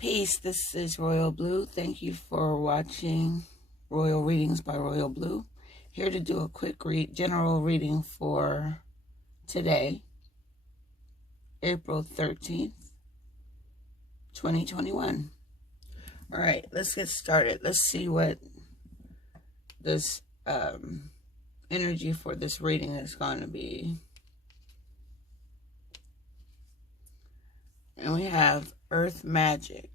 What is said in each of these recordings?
Peace, this is Royal Blue. Thank you for watching Royal Readings by Royal Blue. Here to do a quick general reading for today, April 13th, 2021. All right, let's get started. Let's see what this energy for this reading is going to be. And we have Earth Magic.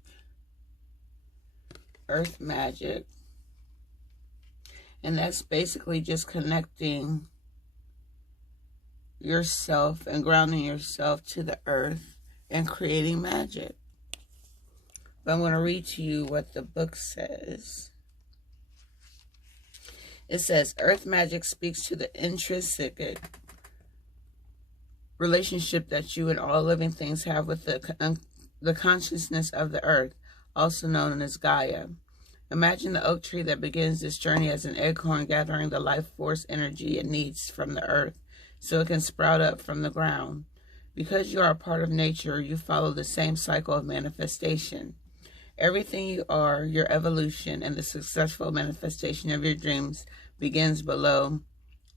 Earth Magic. And that's basically just connecting yourself and grounding yourself to the earth and creating magic. But I'm going to read to you what the book says. It says, Earth Magic speaks to the intrinsic relationship that you and all living things have with the consciousness of the earth, also known as Gaia. Imagine the oak tree that begins this journey as an acorn gathering the life force energy it needs from the earth so it can sprout up from the ground. Because you are a part of nature, you follow the same cycle of manifestation. Everything you are, your evolution, and the successful manifestation of your dreams begins below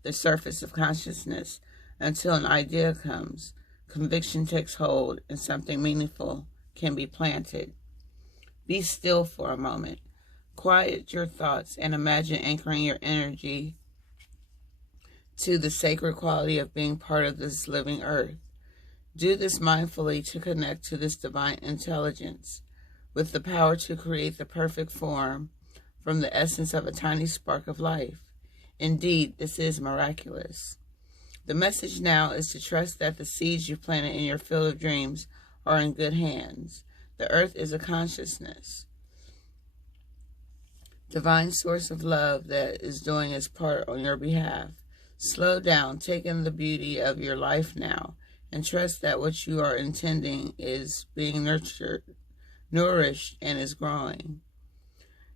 the surface of consciousness until an idea comes, conviction takes hold, and something meaningful can be planted. Be still for a moment. Quiet your thoughts and imagine anchoring your energy to the sacred quality of being part of this living earth. Do this mindfully to connect to this divine intelligence with the power to create the perfect form from the essence of a tiny spark of life. Indeed, this is miraculous. The message now is to trust that the seeds you planted in your field of dreams are in good hands. The earth is a consciousness, divine source of love that is doing its part on your behalf. Slow down, take in the beauty of your life now, and trust that what you are intending is being nurtured, nourished, and is growing.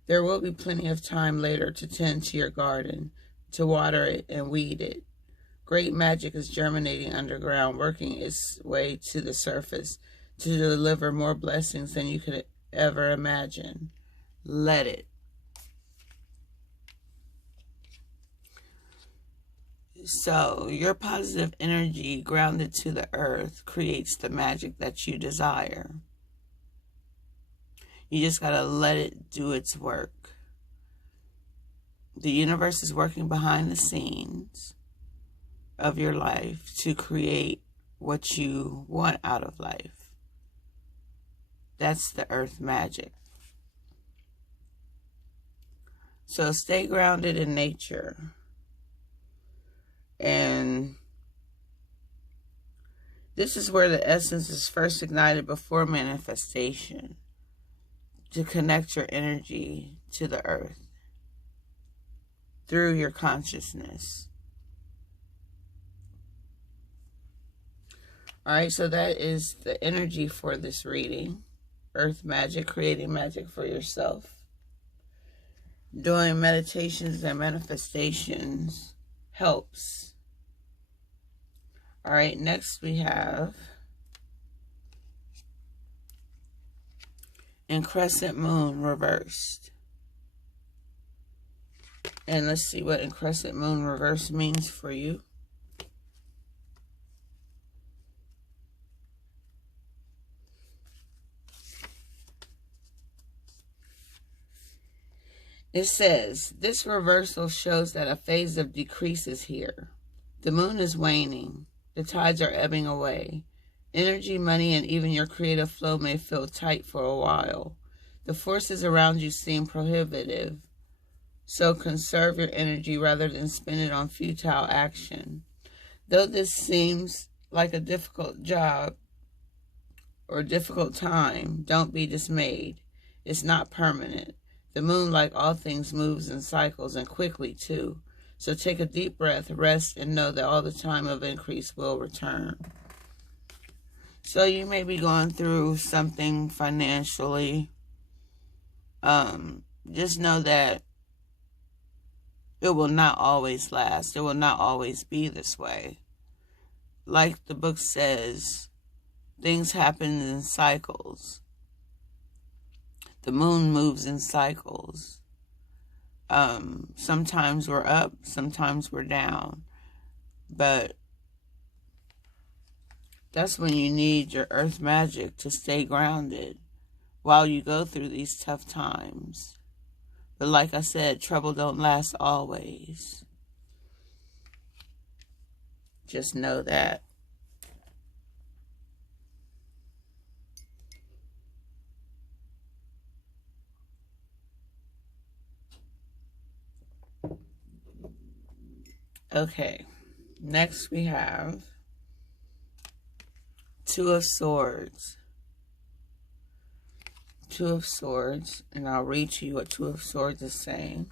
There will be plenty of time later to tend to your garden, to water it and weed it. Great magic is germinating underground, working its way to the surface to deliver more blessings than you could ever imagine. Let it. So, your positive energy grounded to the earth creates the magic that you desire. You just got to let it do its work. The universe is working behind the scenes of your life to create what you want out of life. That's the earth magic. So stay grounded in nature. And this is where the essence is first ignited before manifestation, to connect your energy to the earth through your consciousness. All right, so that is the energy for this reading. Earth magic, creating magic for yourself. Doing meditations and manifestations helps. All right, next we have in Crescent Moon reversed. And let's see what in Crescent Moon reversed means for you. It says, this reversal shows that a phase of decrease is here. The moon is waning. The tides are ebbing away. Energy, money, and even your creative flow may feel tight for a while. The forces around you seem prohibitive. So conserve your energy rather than spend it on futile action. Though this seems like a difficult job or a difficult time, don't be dismayed. It's not permanent. The moon, like all things, moves in cycles, and quickly, too. So take a deep breath, rest, and know that all the time of increase will return. So you may be going through something financially. Just know that it will not always last. It will not always be this way. Like the book says, things happen in cycles. The moon moves in cycles. Sometimes we're up, sometimes we're down. But that's when you need your earth magic to stay grounded while you go through these tough times. But like I said, trouble don't last always. Just know that. Okay, next we have Two of Swords. Two of Swords, and I'll read to you what Two of Swords is saying.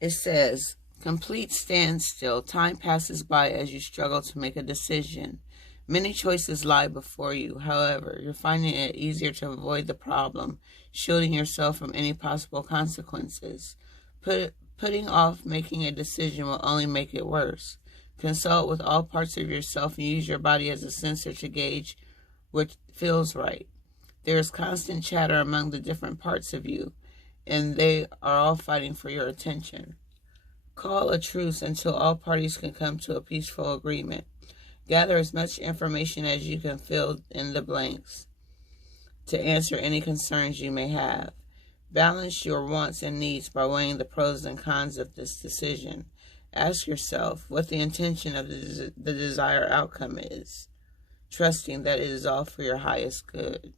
It says, complete standstill. Time passes by as you struggle to make a decision. Many choices lie before you. However, you're finding it easier to avoid the problem, shielding yourself from any possible consequences. Putting off making a decision will only make it worse. Consult with all parts of yourself and use your body as a sensor to gauge what feels right. There is constant chatter among the different parts of you, and they are all fighting for your attention. Call a truce until all parties can come to a peaceful agreement. Gather as much information as you can fill in the blanks to answer any concerns you may have. Balance your wants and needs by weighing the pros and cons of this decision. Ask yourself what the intention of the desired outcome is, trusting that it is all for your highest good.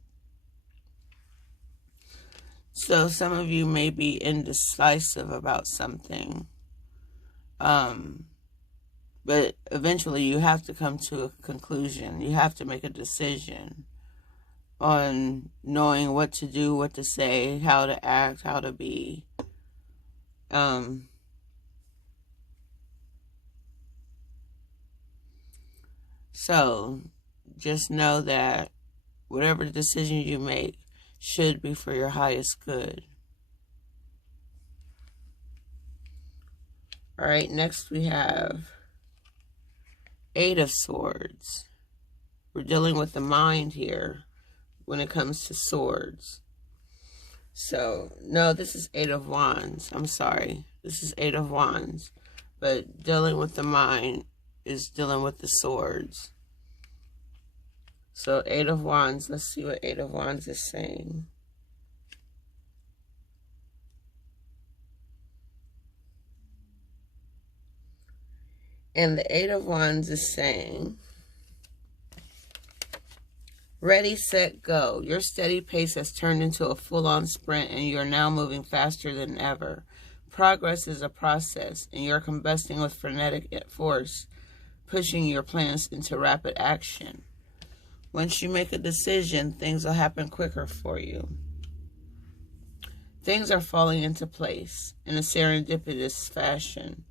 So some of you may be indecisive about something. But eventually you have to come to a conclusion. You have to make a decision on knowing what to do, what to say, how to act, how to be. So just know that whatever decision you make should be for your highest good. All right, next we have Eight of Swords. We're dealing with the mind here when it comes to swords. So, no, this is Eight of Wands. I'm sorry. This is Eight of Wands. But dealing with the mind is dealing with the swords. So, Eight of Wands. Let's see what Eight of Wands is saying. And the Eight of Wands is saying, ready, set, go. Your steady pace has turned into a full-on sprint, and you are now moving faster than ever. Progress is a process, and you're combusting with frenetic force, pushing your plans into rapid action. Once you make a decision, things will happen quicker for you. Things are falling into place in a serendipitous fashion.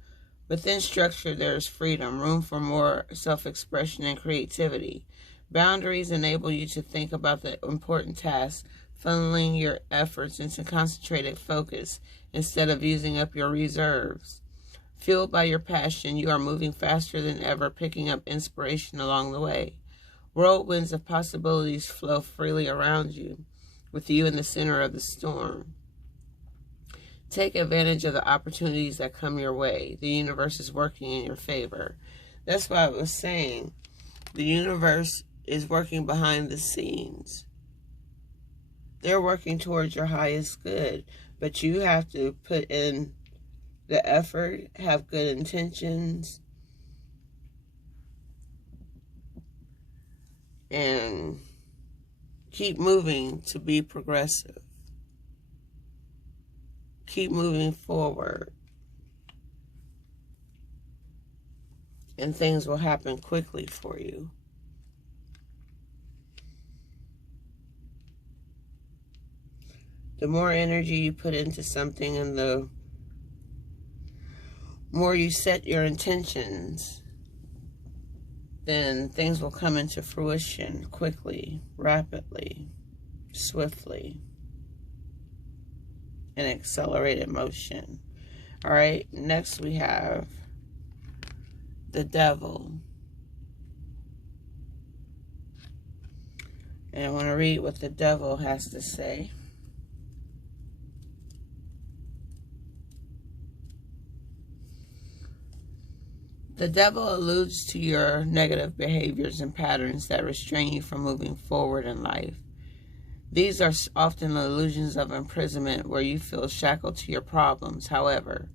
Within structure, there is freedom, room for more self-expression and creativity. Boundaries enable you to think about the important tasks, funneling your efforts into concentrated focus instead of using up your reserves. Fueled by your passion, you are moving faster than ever, picking up inspiration along the way. Whirlwinds of possibilities flow freely around you, with you in the center of the storm. Take advantage of the opportunities that come your way. The universe is working in your favor. That's why I was saying the universe is working behind the scenes. They're working towards your highest good, but you have to put in the effort, have good intentions, and keep moving to be progressive. Keep moving forward, and things will happen quickly for you. The more energy you put into something and the more you set your intentions, then things will come into fruition quickly, rapidly, swiftly, in accelerated motion. All right, next we have the Devil. And I want to read what the devil has to say. The devil alludes to your negative behaviors and patterns that restrain you from moving forward in life. These are often illusions of imprisonment where you feel shackled to your problems. However,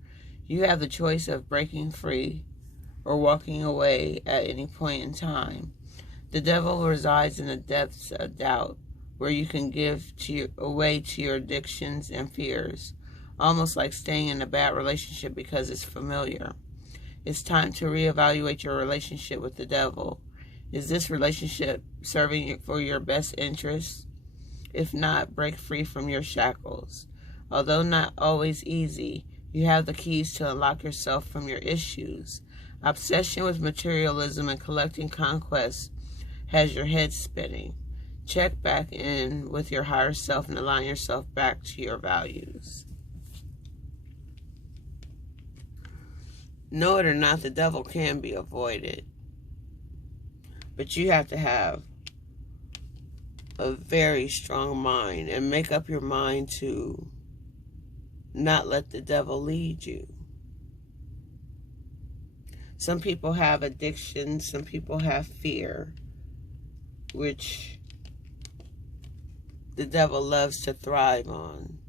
you have the choice of breaking free or walking away at any point in time. The devil resides in the depths of doubt, where you can give away to your addictions and fears, almost like staying in a bad relationship because it's familiar. It's time to reevaluate your relationship with the devil. Is this relationship serving you for your best interests? If not, break free from your shackles. Although not always easy, you have the keys to unlock yourself from your issues. Obsession with materialism and collecting conquests has your head spinning. Check back in with your higher self and align yourself back to your values. Know it or not, the devil can be avoided. But you have to have a very strong mind and make up your mind to not let the devil lead you. Some people have addiction, some people have fear, which the devil loves to thrive on.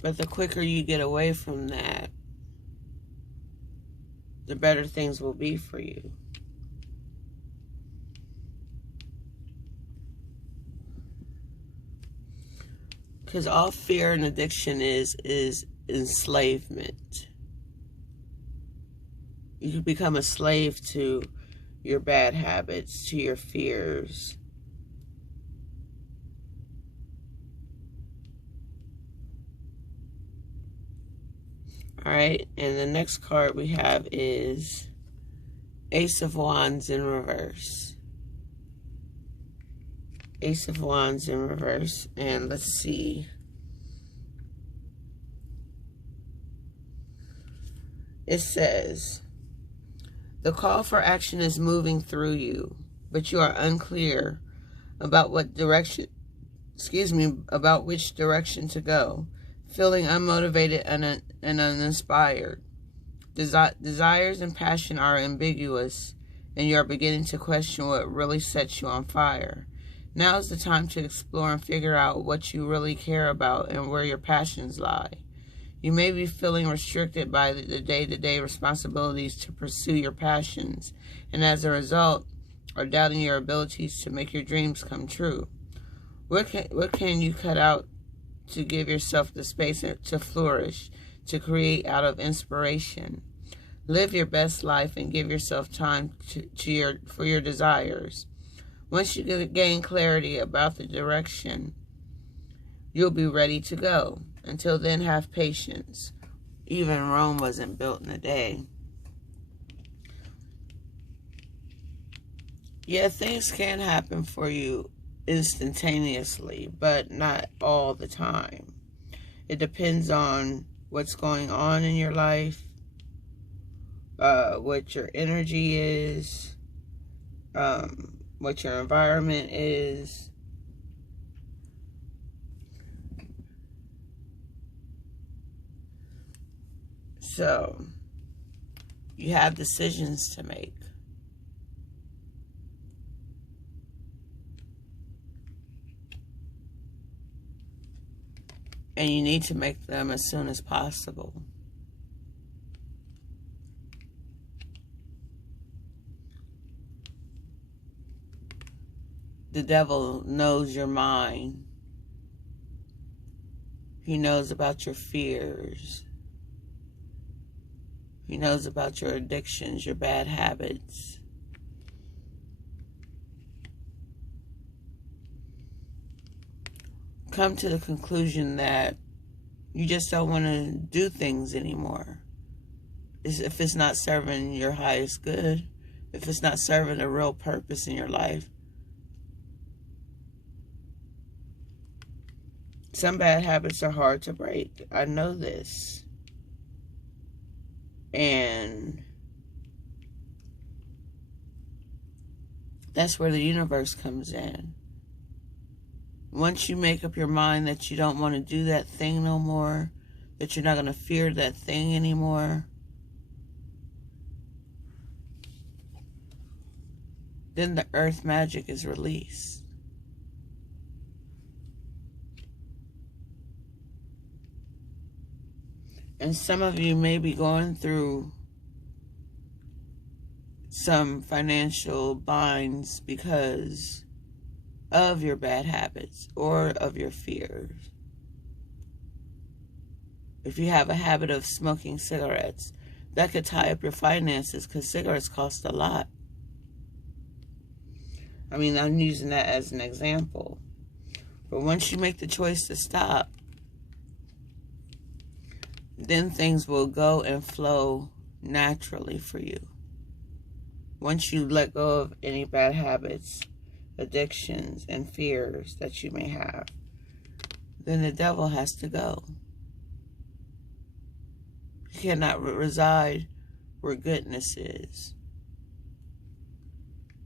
But the quicker you get away from that, the better things will be for you. Because all fear and addiction is enslavement. You can become a slave to your bad habits, to your fears. Alright, and the next card we have is Ace of Wands in reverse. Ace of Wands in reverse. And let's see. It says, the call for action is moving through you, but you are unclear about what direction, about which direction to go. Feeling unmotivated and uninspired. Desires and passion are ambiguous, and you are beginning to question what really sets you on fire. Now is the time to explore and figure out what you really care about and where your passions lie. You may be feeling restricted by the day-to-day responsibilities to pursue your passions, and as a result, are doubting your abilities to make your dreams come true. What can you cut out to give yourself the space to flourish, to create out of inspiration? Live your best life and give yourself time for your desires. Once you gain clarity about the direction, you'll be ready to go. Until then, have patience. Even Rome wasn't built in a day. Yeah, things can happen for you instantaneously, but not all the time. It depends on what's going on in your life, what your energy is, what your environment is. So, you have decisions to make. And you need to make them as soon as possible. The devil knows your mind. He knows about your fears. He knows about your addictions, your bad habits. Come to the conclusion that you just don't want to do things anymore. If it's not serving your highest good, if it's not serving a real purpose in your life. Some bad habits are hard to break. I know this. And That's where the universe comes in. Once you make up your mind that you don't want to do that thing no more, that you're not going to fear that thing anymore, then the earth magic is released. And some of you may be going through some financial binds because of your bad habits or of your fears. If you have a habit of smoking cigarettes, that could tie up your finances because cigarettes cost a lot. I mean, I'm using that as an example. But once you make the choice to stop, then things will go and flow naturally for you. Once you let go of any bad habits, addictions, and fears that you may have, then the devil has to go. You cannot reside where goodness is.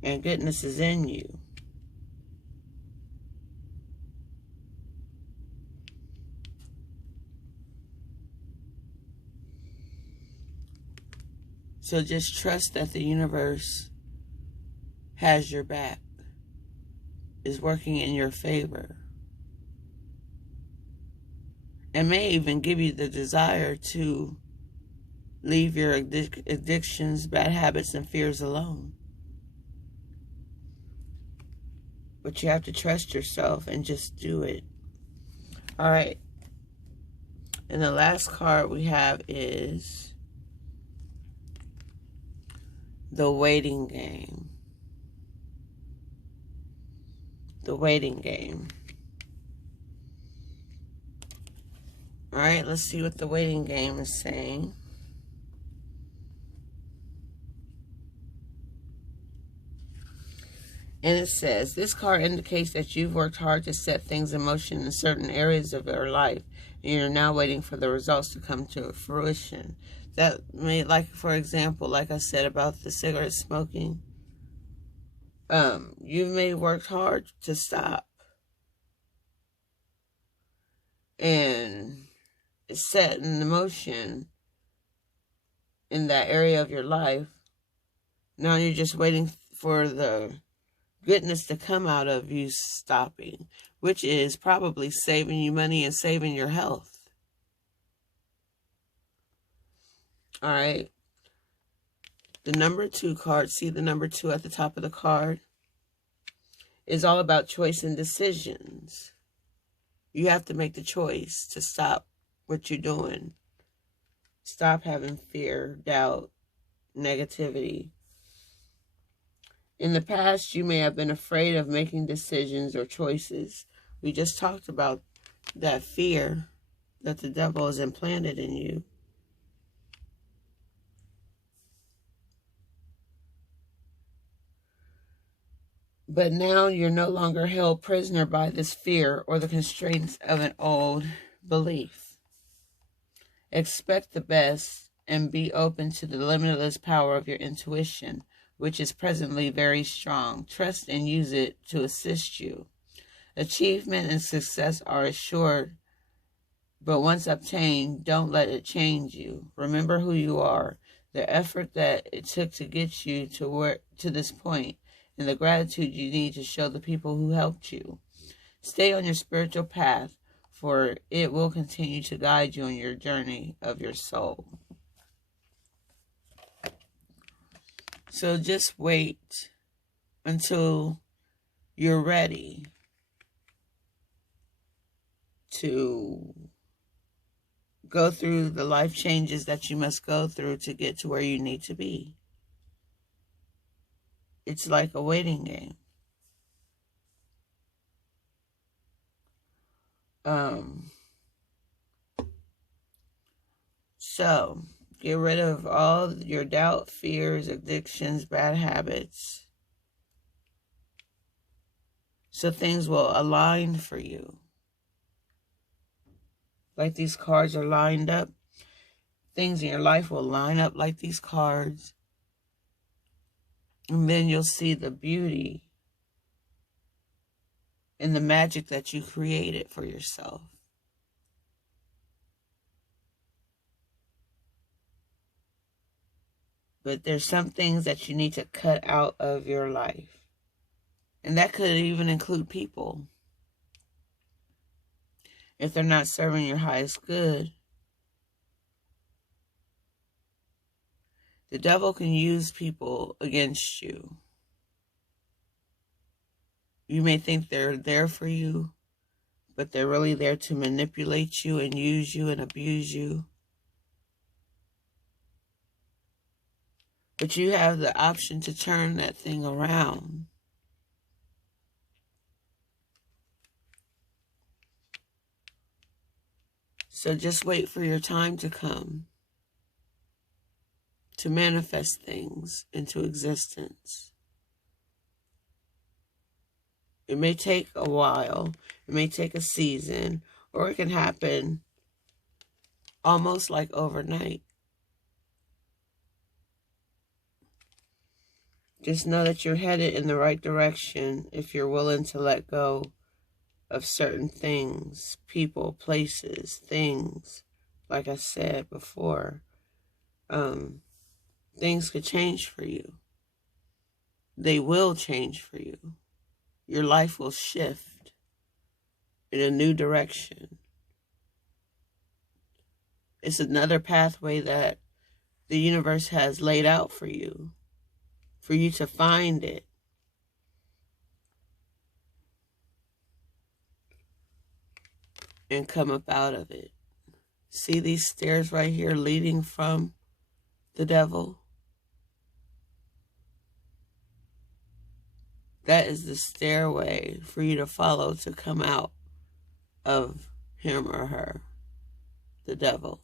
And goodness is in you. So just trust that the universe has your back, is working in your favor, and may even give you the desire to leave your addictions, bad habits, and fears alone. But you have to trust yourself and just do it. All right. And the last card we have is the waiting game. The waiting game. All right, let's see what the waiting game is saying. And it says, this card indicates that you've worked hard to set things in motion in certain areas of your life, and you're now waiting for the results to come to fruition. That may, like, for example, like I said about the cigarette smoking, you may worked hard to stop, and it's set in motion in that area of your life. Now you're just waiting for the goodness to come out of you stopping, which is probably saving you money and saving your health. All right. The number 2 card, see the number 2 at the top of the card, is all about choice and decisions. You have to make the choice to stop what you're doing. Stop having fear, doubt, negativity. In the past, you may have been afraid of making decisions or choices. We just talked about that fear that the devil has implanted in you. But now you're no longer held prisoner by this fear or the constraints of an old belief. Expect the best and be open to the limitless power of your intuition, which is presently very strong. Trust and use it to assist you. Achievement and success are assured, but once obtained, don't let it change you. Remember who you are, the effort that it took to get you to this point, and the gratitude you need to show the people who helped you. Stay on your spiritual path, for it will continue to guide you on your journey of your soul. So just wait until you're ready to go through the life changes that you must go through to get to where you need to be. It's like a waiting game. So, get rid of all your doubt, fears, addictions, bad habits, so things will align for you. Like these cards are lined up. Things in your life will line up like these cards. And then you'll see the beauty and the magic that you created for yourself. But there's some things that you need to cut out of your life. And that could even include people. If they're not serving your highest good. The devil can use people against you. You may think they're there for you, but they're really there to manipulate you and use you and abuse you. But you have the option to turn that thing around. So just wait for your time to come to manifest things into existence. It may take a while, it may take a season, or it can happen almost like overnight. Just know that you're headed in the right direction if you're willing to let go of certain things, people, places, things. Like I said before, things could change for you. They will change for you. Your life will shift in a new direction. It's another pathway that the universe has laid out for you to find it. And come up out of it. See these stairs right here leading from the devil? That is the stairway for you to follow to come out of him or her, the devil.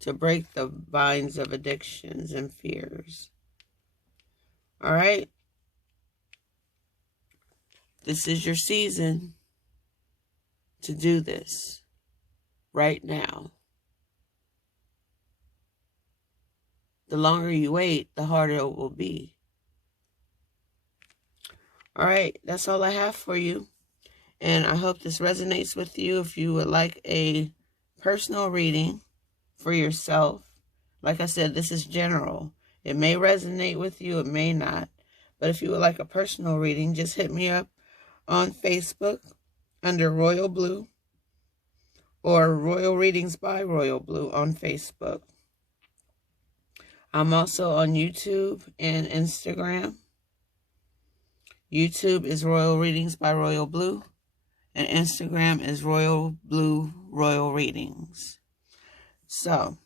To break the binds of addictions and fears. All right? This is your season to do this right now. The longer you wait, the harder it will be. All right, that's all I have for you. And I hope this resonates with you. If you would like a personal reading for yourself, like I said, this is general. It may resonate with you, it may not. But if you would like a personal reading, just hit me up on Facebook under Royal Bleu or Royal Readings by Royal Bleu on Facebook. I'm also on YouTube and Instagram. YouTube is Royal Readings by Royal Bleu, and Instagram is Royal Bleu Royal Readings. So,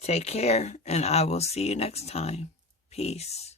take care, and I will see you next time. Peace.